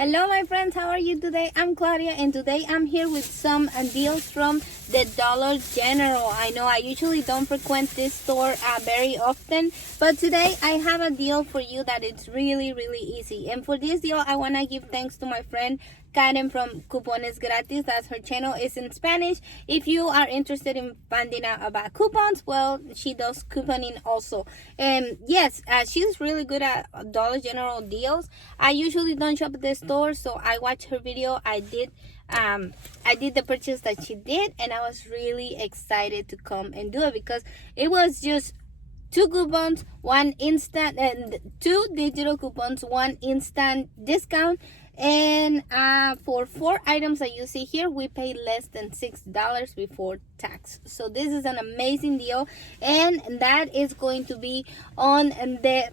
Hello my friends, how are you today? I'm Claudia and today I'm here with some deals from the Dollar General. I know I usually don't frequent this store very often, but today I have a deal for you that it's really easy. And for this deal, I want to give thanks to my friend Karen from Cupones Gratis. That's her channel. It's in Spanish. If you are interested in finding out about coupons, well, she does couponing also. And yes, she's really good at Dollar General deals. I usually don't shop at the store, so I watched her video. I did the purchase that she did, and I was really excited to come and do it because it was just 2 coupons, 1 instant, and 2 digital coupons, 1 instant discount. And for 4 items that you see here, we paid less than $6 before tax. So this is an amazing deal, and that is going to be on the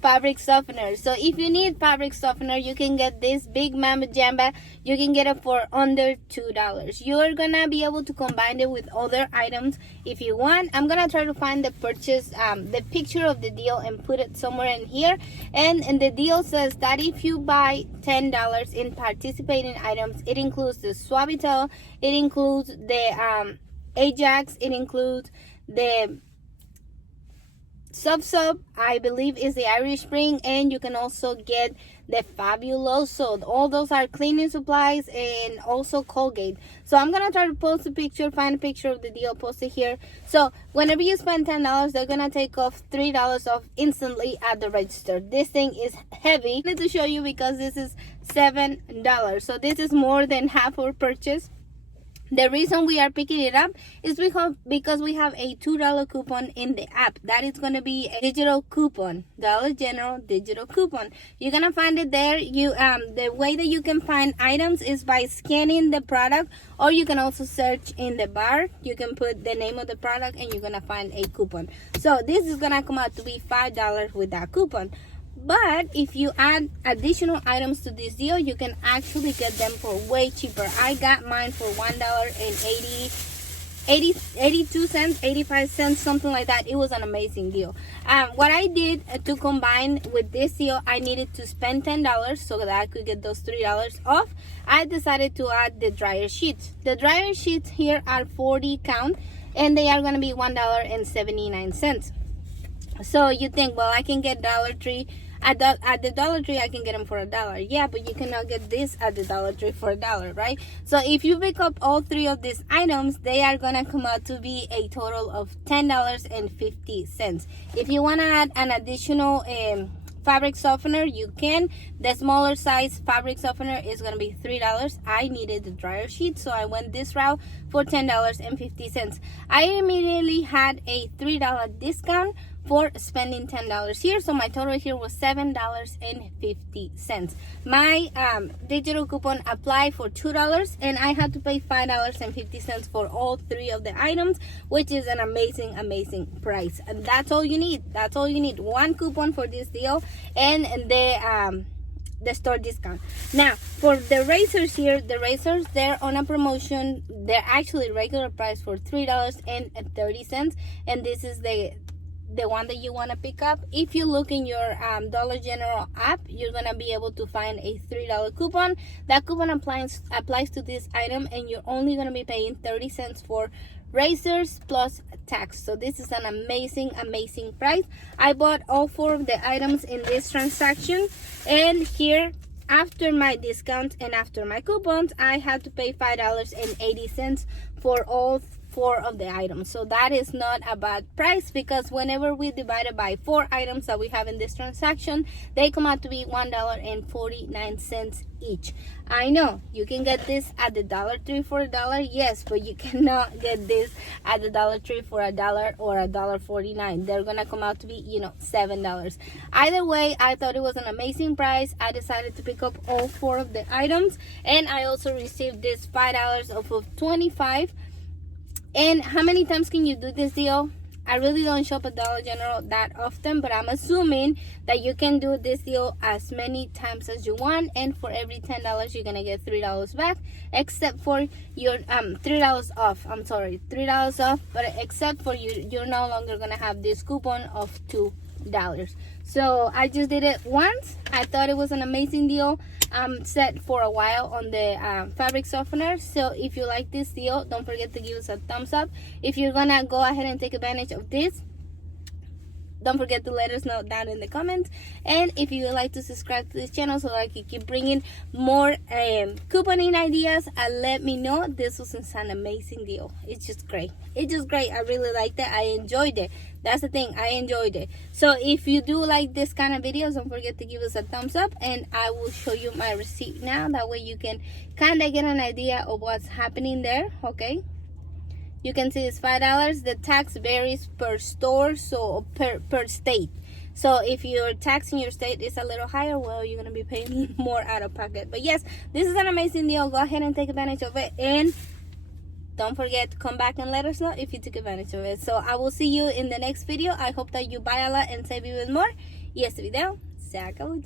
fabric softener. So if you need fabric softener, you can get this big Mamba Jamba. You can get it for under $2. You're gonna be able to combine it with other items if you want. I'm gonna try to find the the picture of the deal and put it somewhere in here. And the deal says that if you buy $10 in participating items, it includes the Suavitel, it includes the Ajax, it includes the Sub, I believe is the Irish Spring, and you can also get the Fabuloso. All those are cleaning supplies and also Colgate. So I'm gonna try to post a picture, find a picture of the deal, post it here. So whenever you spend $10, they're gonna take off $3 off instantly at the register. This thing is heavy. I need to show you because this is $7. So this is more than half our purchase. The reason we are picking it up is because we have a $2 coupon in the app. That is going to be a digital coupon, Dollar General digital coupon. You're going to find it there. The way that you can find items is by scanning the product, or you can also search in the bar. You can put the name of the product and you're going to find a coupon. So this is going to come out to be $5 with that coupon. But if you add additional items to this deal, you can actually get them for way cheaper. I got mine for $1.82, something like that. It was an amazing deal. What I did to combine with this deal, I needed to spend $10 so that I could get those $3 off. I decided to add the dryer sheets. The dryer sheets here are 40 count, and they are going to be $1.79. So you think, well, I can get Dollar Tree. At the Dollar Tree, I can get them for $1. Yeah, but you cannot get this at the Dollar Tree for $1, right? So if you pick up all 3 of these items, they are gonna come out to be a total of $10.50. If you wanna add an additional fabric softener, you can. The smaller size fabric softener is gonna be $3. I needed the dryer sheet, so I went this route for $10.50. I immediately had a $3 discount for spending $10 here, so my total here was $7.50. My digital coupon applied for $2, and I had to pay $5.50 for all 3 of the items, which is an amazing price. And that's all you need. That's all you need. 1 coupon for this deal and the store discount. Now for the razors here, the razors, they're on a promotion. They're actually regular price for $3.30, and this is the one that you want to pick up. If you look in your Dollar General app, you're gonna be able to find a $3 coupon. That coupon applies to this item, and you're only gonna be paying 30 cents for razors plus tax. So this is an amazing price. I bought all 4 of the items in this transaction, and here, after my discount and after my coupons, I had to pay $5.80 for all 4 of the items. So that is not a bad price, because whenever we divide it by 4 items that we have in this transaction, they come out to be $1.49 each. I know you can get this at the Dollar Tree for $1, yes, but you cannot get this at the Dollar Tree for $1 or $1.49. They're gonna come out to be, $7. Either way, I thought it was an amazing price. I decided to pick up all 4 of the items, and I also received this $5 off of 25. And how many times can you do this deal? I really don't shop at Dollar General that often, but I'm assuming that you can do this deal as many times as you want, and for every $10 you're gonna get $3 back, except for your $3 off. I'm sorry, $3 off, but except for you're no longer gonna have this coupon of $2. So I just did it once. I thought it was an amazing deal. I'm set for a while on the fabric softener. So if you like this deal, don't forget to give us a thumbs up. If you're gonna go ahead and take advantage of this, don't forget to let us know down in the comments. And if you would like to subscribe to this channel so that I can keep bringing more couponing ideas, let me know. This was an amazing deal. It's just great. It's just great. I really liked it. I enjoyed it. That's the thing. I enjoyed it. So if you do like this kind of videos, don't forget to give us a thumbs up. And I will show you my receipt now. That way you can kind of get an idea of what's happening there. Okay. You can see it's $5. The tax varies per store, so per state. So if your tax in your state is a little higher, well, you're gonna be paying more out of pocket. But yes, this is an amazing deal. Go ahead and take advantage of it, and don't forget to come back and let us know if you took advantage of it. So I will see you in the next video. I hope that you buy a lot and save even more. Y este video se acabó.